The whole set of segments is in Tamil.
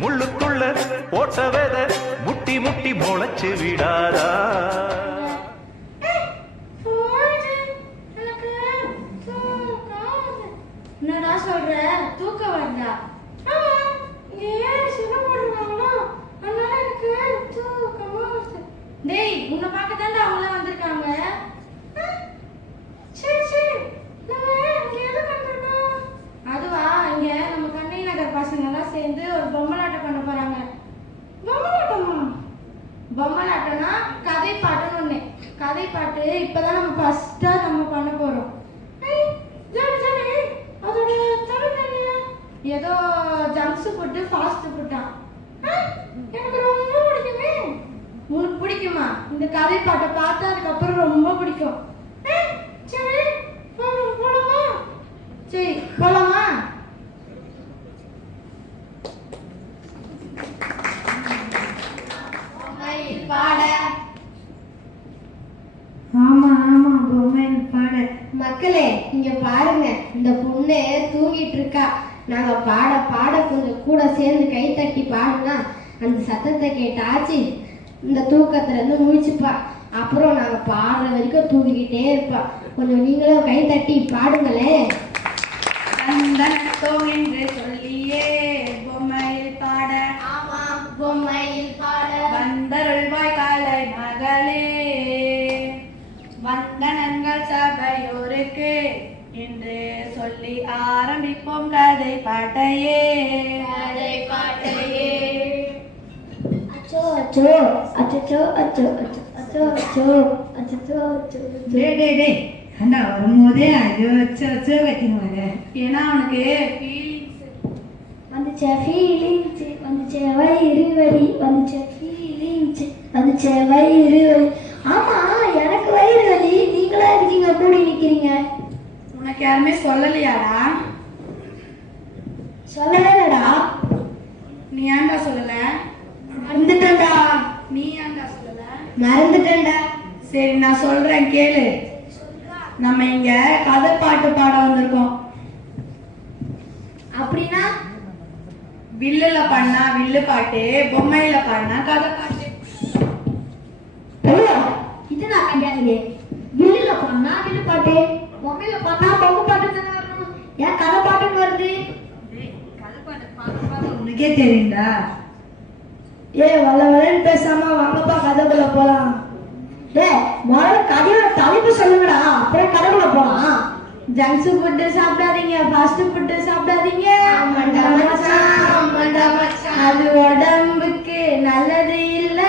முள்ளுக்குள்ள போட்ட வெத முட்டி முட்டி முளைச்சு விடாதா? என்னடா சொல்ற? தூக்க வருதா? டேய் உன்னை பார்க்க தான்டா அவங்களாம் வந்திருக்காங்க அதுவா இங்க நம்ம மக்களே இங்க பாருங்க இந்த பொண்ணு தூங்கிட்டு இருக்கா. நாங்க பாட பாட கொஞ்சம் கூட சேர்ந்து கை தட்டி பாடுனா அந்த சத்தத்தை கேட்டாச்சு இந்த தூக்கத்துல இருந்து முழிச்சுப்பா. அப்புறம் நாங்க பாடுற வரைக்கும் தூங்கிக்கிட்டே இருப்பா. கொஞ்சம் நீங்களும் கை தட்டி பாடுங்களே அச்சோ அச்சோ அச்சோ அச்சோ அச்சோ அச்சோ அச்சோ அச்சோ அச்சோ டே டே டே அண்ணா வரும்போதே அச்சோ அச்சோ கட்டின்னு வர ஏன்னா அவனுக்கு வந்துச்சே ஃபீலிங்ஸ் வந்துச்சே வயிறு வலி. வந்துச்சே ஃபீலிங்ஸ் வந்துச்சே வயிறு வலி. ஆமா எனக்கு வயிறு வலி. நீங்களா இருக்கீங்க கூடி நிக்கிறீங்க. உனக்கு யாருமே சொல்லலையாடா? சொல்லலடா நீ ஏன்டா சொல்லல? மறந்துட்டேன்டா. நீ ஏன்டா சொல்லல? மறந்துட்டேன்டா. சரி நான் சொல்றேன் கேளு. நம்ம இங்க கதை பாட்டு பாட வந்திருக்கோம். அப்படின்னா? வில்லுல பாடினா வில்லு பாட்டு பொம்மையில பாடினா கதை பாட்டு. இது நான் கண்டியாதே வில்லுல பண்ணா வில்லு பாட்டு பொம்மையில பண்ணா பொம்மை பாட்டு தானே வரணும். ஏன் கதை பாட்டுன்னு வருது? கதை பாட்டு உனக்கே தெரியும்டா. ஏ வள வளன்னு பேசாம வாங்கப்பா கதைக்குள்ள போலாம். டேய் முதல்ல கதையோட தலைப்பு சொல்லுங்கடா. அப்புறம் கதைக்குள்ள போலாம். ஜங்க்ஸ் ஃபுட்டு சாப்பிடாதீங்க. ஃபாஸ்ட் ஃபுட்டு சாப்பிடாதீங்க. அது உடம்புக்கு நல்லது இல்ல.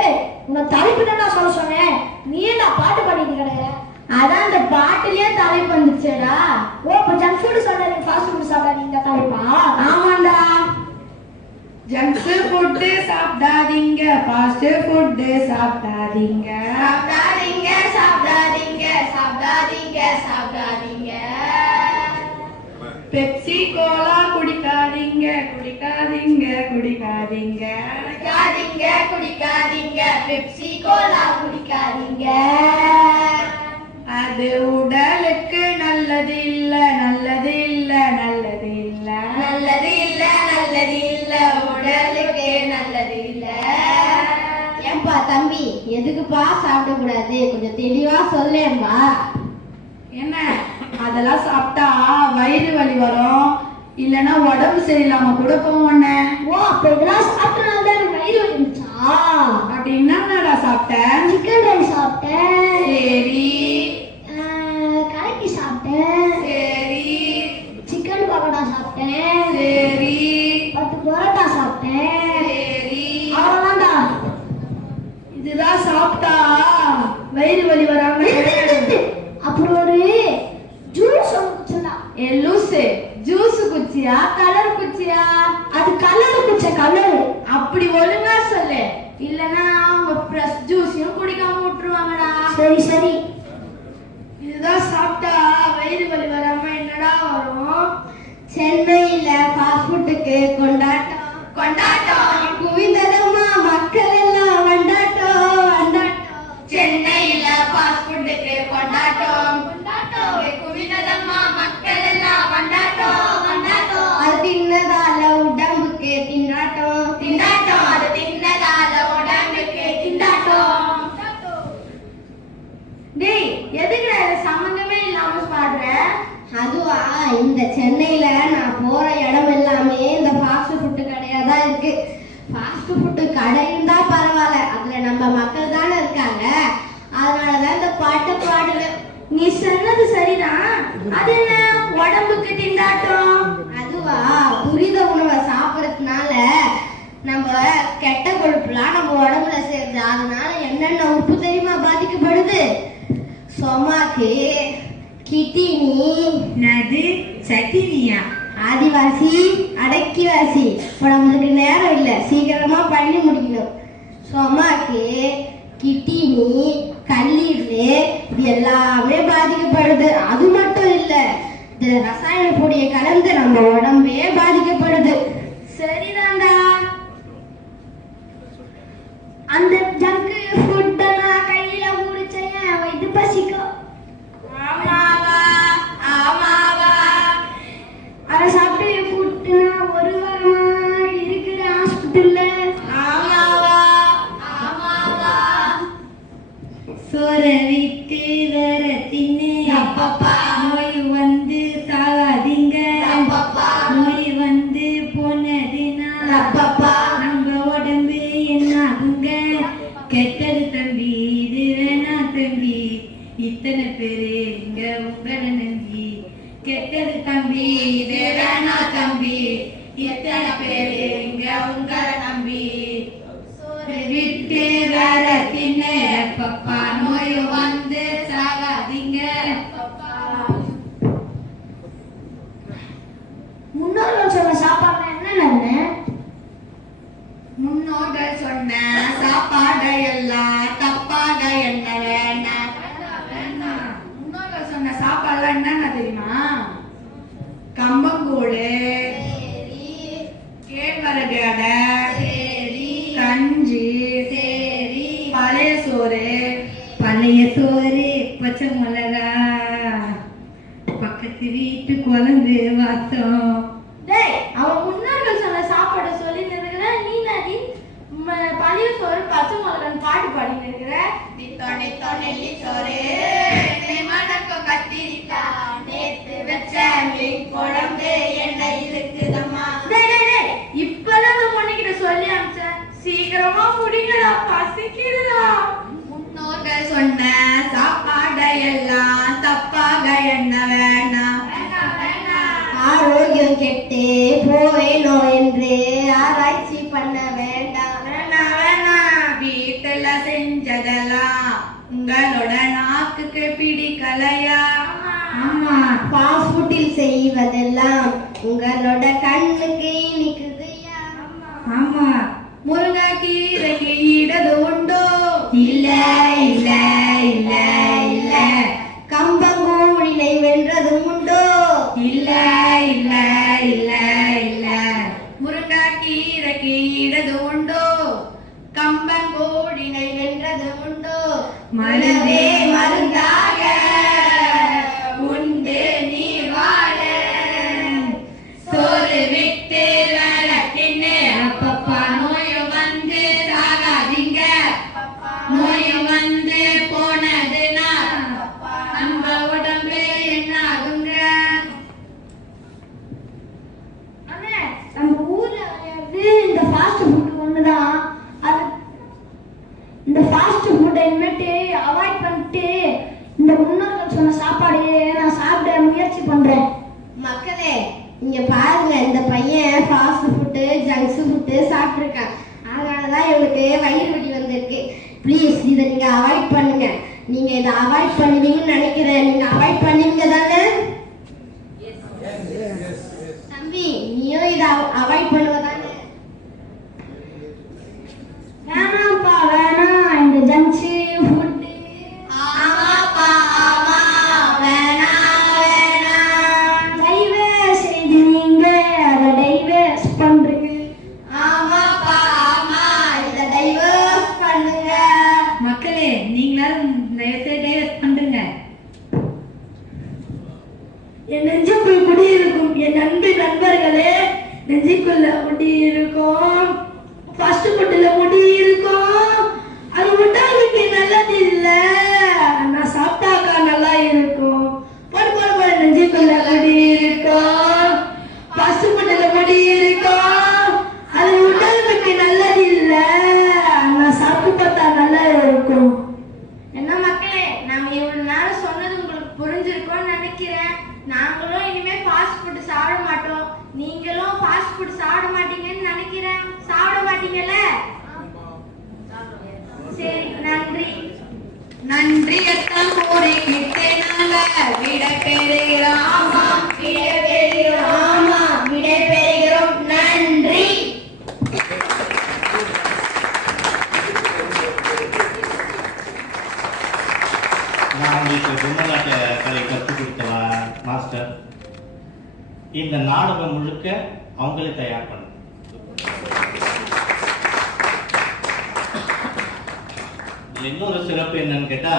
ஏய் உன்னை தலைப்பு தான் சொல்ல சொன்னேன். நீ என்ன பாட்டு பாடிட்டு கிடக்குற அதான் அந்த பாட்டுலயே தலைப்பு வந்துச்சேடா. ஓ இப்ப ஜங்க் ஃபுட் சொல்லாதீங்க ஃபாஸ்ட் ஃபுட் சாப்பிடாதீங்க தலைப்பா? ஆமாண்டா. ஜங்க்ஸ் ஃபுட்டு சாப்பிடாதீங்க. ஃபாஸ்ட் ஃபுட்டு சாப்பிடாதீங்க. சாப்பிடாதீங்க சாப்பிடாதீங்க சாப்பிடாதீங்க சாப்பிடாதீங்க. பெப்சி கோலா குடிக்காதீங்க குடிக்காதீங்க குடிக்காதீங்க. குடிக்காதீங்க குடிக்காதீங்க. பெப்சி கோலா குடிக்காதீங்க. அது உடலுக்கு நல்லது இல்ல நல்லது இல்ல நல்லது இல்ல நல்லது இல்ல நல்லது இல்ல உடலுக்கு நல்லது இல்ல ஏன்பா தம்பி எதுக்குப்பா சாப்பிட கூடாது கொஞ்சம் தெளிவா சொல்லேன்பா. என்ன? அதெல்லாம் சாப்பிட்டா வயிறு வலி வரும். இல்லனா உடம்பு சரியில்லாம கூட போவோண்ண ஓ அப்ப இதெல்லாம் சாப்பிட்டனால தான் வயிறு வந்துச்சா? அப்படி என்னடா சாப்பிட்ட? சிக்கன் ரைஸ் சாப்பிட்டேன். சரி. que con அதுவா இந்த சென்னையில நான் போற இடம் எல்லாமே இந்த ஃபாஸ்ட் ஃபுட்டு கடையா தான் இருக்கு. ஃபாஸ்ட் ஃபுட்டு கடை இருந்தா பரவாயில்ல அதுல நம்ம மக்கள் தானே இருக்காங்க. அதனாலதான் இந்த பாட்டு பாடுவேன். நீ சொன்னது சரிதான். அது என்ன உடம்புக்கு திண்டாட்டம்? அதுவா துரித உணவை சாப்பிடறதுனால நம்ம கெட்ட கொழுப்புலாம் நம்ம உடம்புல சேருது. அதனால என்னென்ன உப்பு தெரியுமா பாதிக்கப்படுது? சொமாக்கு. கிட்னி நது சட்டினியா? ஆதிவாசி அடக்கிவாசி. இப்போ நம்மளுக்கு நேரம் இல்லை. சீக்கிரமா பண்ணி முடிக்கணும். சொமாக்கு கிட்னி கல்லீரல் இது எல்லாமே பாதிக்கப்படுது. அது மட்டும் இல்லை இந்த ரசாயன பொடியை கலந்து நம்ம உடம்பே பாதிக்கப்படுது. கெட்டது தம்பி இது வேணா தம்பி. இத்தனை பேரு இங்க உங்கள நம்பி கெட்டது தம்பி இது வேணா தம்பி. இத்தனை பேரு இங்க உங்கள முன்னோர்கள் சொன்ன சாப்பாடு எல்லாம் தப்பாக என்ன? வேணாம் முன்னோர்கள் சொன்ன சாப்பாடுலாம் என்னென்ன தெரியுமா? மிளகான்னு பாட்டு பாடி நிறுகிற டேய் டேய் டேய் இப்பதான் அந்த பொண்ணுகிட்ட சொல்லி அனுப்பிச்சேன் சீக்கிரமா முடிங்கடா பசிக்குதுடா. முன்னோர்கள் சொன்ன சாப்பாடை எல்லாம் தப்பாக என்ன வேண்டாம். ஆரோக்கியம் கெட்டு போவேனோ என்று ஆராய்ச்சி பண்ண பிடிக்கலையா ஆமா ஃபாஸ்ட் ஃபுட்டில் செய்வதெல்லாம் உங்களோட கண்ணுக்கு இனிக்குதுயா? ஆமா. முருங்கைக்கீரைக்கு இடது உண்டோ? இல்ல இல்ல இல்ல. அவாய்ட் நினைக்கிறேன். நீங்க அவாய்ட் பண்ணுவீங்க தானே தம்பி நீயும் இதை அவாய்ட் பண்ணுவதானே? வேணாம்ப்பா நெஞ்சிக்குள்ள முடி இருக்கும் ஃபர்ஸ்ட் பொட்டில முடி இருக்கும் அது உண்டாளுக்கு நல்லது இல்லை நான் சாப்பிட்டாக்கா நல்லா இருக்கும் போடு போடு போடு நெஞ்சிக்குள்ள முடி இருக்கும் ஃபர்ஸ்ட் பொட்டில முடி இருக்கும் அது உண்டாளுக்கு நல்லது இல்லை நான் சாப்பிட்டு பார்த்தா நல்லா இருக்கும் என்ன மக்களே நம்ம இவ்வளவு நேரம் சொன்னது உங்களுக்கு புரிஞ்சிருக்கோம்னு நினைக்கிறேன். நாங்களும் இனிமே ஃபாஸ்ட் ஃபுட் சாப்பிட மாட்டோம். நீங்களும் ஃபாஸ்ட் ஃபுட் சாப்பிட மாட்டீங்கன்னு நினைக்கிறேன். சாப்பிட மாட்டீங்கல்ல? சரி நன்றி. நன்றி எத்தம் கூறி கிட்டேனால விட பெறுகிறோம் ஆமா விடை பெறுகிறோம் ஆமா விடை பெறுகிறோம் நன்றி. நான் உங்களுக்கு பொம்மலாட்ட இந்த நாடகம் முழுக்க அவங்களே தயார் பண்ணு இதுல இன்னொரு சிறப்பு என்னன்னு கேட்டா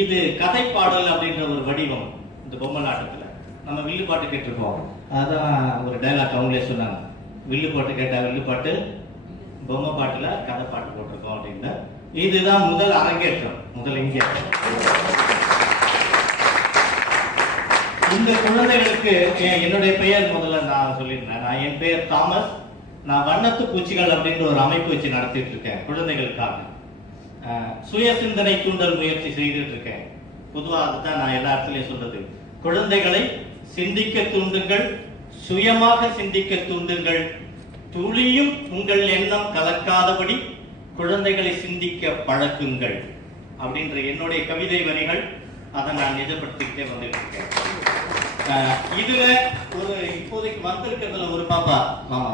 இது கதைப்பாடல் பாடல் அப்படின்ற ஒரு வடிவம் இந்த பொம்மை நாட்டத்துல நம்ம வில்லு பாட்டு கேட்டிருக்கோம். அதான் ஒரு டைலாக் அவங்களே சொன்னாங்க. வில்லு பாட்டு கேட்டா வில்லு பாட்டு பொம்மை பாட்டுல கதை பாட்டு போட்டிருக்கோம் அப்படின்னு இதுதான் முதல் அரங்கேற்றம் முதல் இங்கே. இந்த குழந்தைகளுக்கு என்னுடைய பெயர் முதல்ல நான் சொல்லியிருந்தேன் நான் என் பெயர் தாமஸ். நான் வண்ணத்து பூச்சிகள் அப்படின்ற ஒரு அமைப்பு வச்சு நடத்திட்டு இருக்கேன் குழந்தைகளுக்காக. சுய சிந்தனை தூண்டல் முயற்சி செய்துட்டு இருக்கேன் பொதுவாக அதுதான் நான் எல்லா இடத்துலையும் சொல்றது. குழந்தைகளை சிந்திக்க தூண்டுங்கள் சுயமாக சிந்திக்க தூண்டுங்கள். துளியும் உங்கள் எண்ணம் கலக்காதபடி குழந்தைகளை சிந்திக்க பழக்குங்கள். அப்படின்ற என்னுடைய கவிதை வரிகள். அதை நான் நிஜப்படுத்திக்கிட்டே வந்துட்டு இருக்கேன். இதுல ஒரு இப்போதைக்கு வந்திருக்கிறதுல ஒரு பாப்பா மாமா.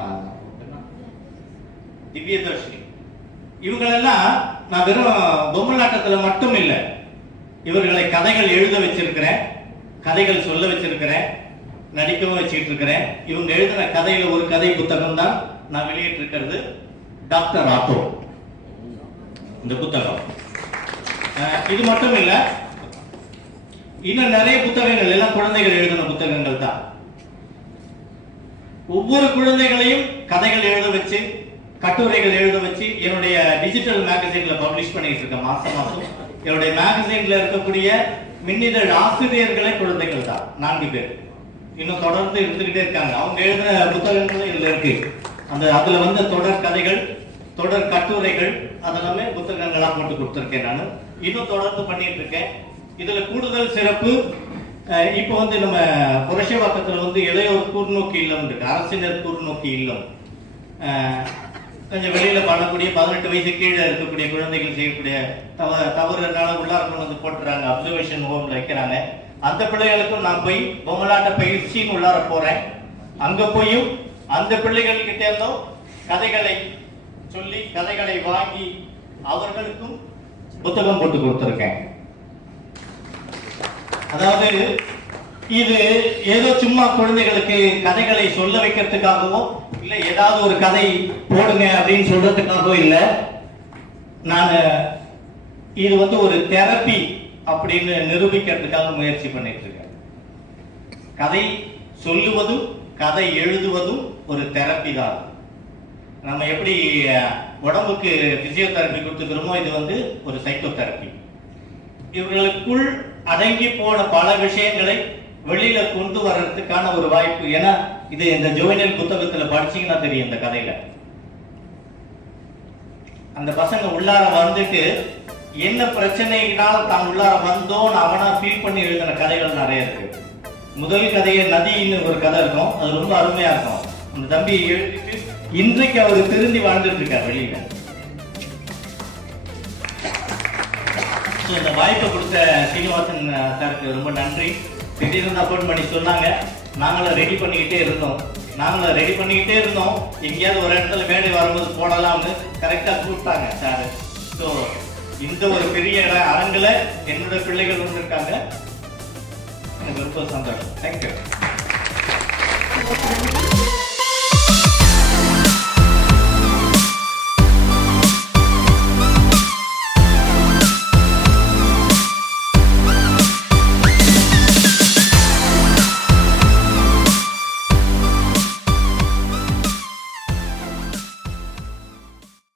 திவ்யதர்ஷினி. இவங்களெல்லாம் நான் வெறும் பொம்மலாட்டத்துல மட்டும் இல்லை இவர்களை கதைகள் எழுத வச்சிருக்கிறேன் கதைகள் சொல்ல வச்சிருக்கிறேன் நடிக்கவும் வச்சுட்டு இருக்கிறேன் இவங்க எழுதின கதையில ஒரு கதை புத்தகம் தான் நான் வெளியிட்டு இருக்கிறது டாக்டர் ஆட்டோ இந்த புத்தகம். இது மட்டும் இல்லை இன்னும் நிறைய புத்தகங்கள் எல்லாம் குழந்தைகள் எழுதின புத்தகங்கள் தான். ஒவ்வொரு குழந்தைகளையும் கதைகள் எழுத வச்சு கட்டுரைகள் எழுத வச்சு என்னுடைய டிஜிட்டல் மேகசின்ல பப்ளிஷ் பண்ணிட்டு இருக்கேன் மாசம் மாசம். என்னுடைய மேகசின்ல இருக்கக்கூடிய மின்னிதழ் ஆசிரியர்களே குழந்தைகள் தான் நான்கு பேர். இன்னும் தொடர்ந்து இருந்துகிட்டே இருக்காங்க. அவங்க எழுதின புத்தகங்களும் இதுல இருக்கு. அந்த அதுல வந்த தொடர் கதைகள் தொடர் கட்டுரைகள் அதெல்லாமே புத்தகங்களா போட்டு கொடுத்துருக்கேன் நான். இன்னும் தொடர்ந்து பண்ணிட்டு இருக்கேன். இதுல கூடுதல் சிறப்பு இப்போ வந்து நம்ம புரஷவாக்கத்துல வந்து இளையோர் கூர்நோக்கி இல்லம் இருக்கு அரசினர் கூர்நோக்கி இல்லம். கொஞ்சம் வெளியில பண்ணக்கூடிய பதினெட்டு வயசு கீழே இருக்கக்கூடிய குழந்தைகள் செய்யக்கூடிய தவ தவறுனால உள்ளார கொண்டு வந்து போட்டுறாங்க அப்சர்வேஷன் ஹோம்ல வைக்கிறாங்க. அந்த பிள்ளைகளுக்கும் நான் போய் பொம்மலாட்ட பயிற்சின்னு உள்ளார போறேன். அங்க போயும் அந்த பிள்ளைகள் கிட்ட இருந்தும் கதைகளை சொல்லி கதைகளை வாங்கி அவர்களுக்கும் புத்தகம் போட்டு கொடுத்துருக்கேன். அதாவது இது ஏதோ சும்மா குழந்தைகளுக்கு கதைகளை சொல்ல வைக்கிறதுக்காகவோ இல்ல ஏதாவது ஒரு கதை போடுங்க அப்படின்னு சொல்றதுக்காகவோ இல்ல. நான் இது வந்து ஒரு தெரப்பி அப்படின்னு நிரூபிக்கிறதுக்காக முயற்சி பண்ணிட்டு இருக்கேன். கதை சொல்லுவதும் கதை எழுதுவதும் ஒரு தெரப்பி தான். நம்ம எப்படி உடம்புக்கு பிசியோதெரப்பி கொடுத்துக்கிறோமோ இது வந்து ஒரு சைக்கோ தெரப்பி இவர்களுக்குள் அடங்கி போன பல விஷயங்களை வெளியில கொண்டு வர்றதுக்கான ஒரு வாய்ப்பு. ஏன்னா இது இந்த ஜோவினல் புத்தகத்துல படிச்சீங்கன்னா தெரியும் இந்த கதையில. அந்த பசங்க உள்ளார வந்துட்டு என்ன பிரச்சனைனால தான் உள்ளார வந்தோம்னு அவனா ஃபீல் பண்ணி எழுதின கதைகள் நிறைய இருக்கு. முதல் கதையை நதின்னு ஒரு கதை இருக்கும். அது ரொம்ப அருமையா இருக்கும். அந்த தம்பி எழுதிட்டு இன்றைக்கு அவர் திருந்தி வாழ்ந்துட்டு இருக்கார் வெளியில. ஸோ இந்த வாய்ப்பை கொடுத்த சீனிவாசன் சாருக்கு ரொம்ப நன்றி. திடீர்னு சப்போர்ட் பண்ணி சொன்னாங்க. நாங்களும் ரெடி பண்ணிக்கிட்டே இருந்தோம். நாங்களும் ரெடி பண்ணிக்கிட்டே இருந்தோம். எங்கேயாவது ஒரு இடத்துல மேடை வரும்போது போடலாம்னு கரெக்டாக கூப்பிட்டாங்க சார். ஸோ இந்த ஒரு பெரிய இட அரங்குல என்னோட பிள்ளைகள் வந்திருக்காங்க. எனக்கு ரொம்ப சந்தோஷம். தேங்க்யூ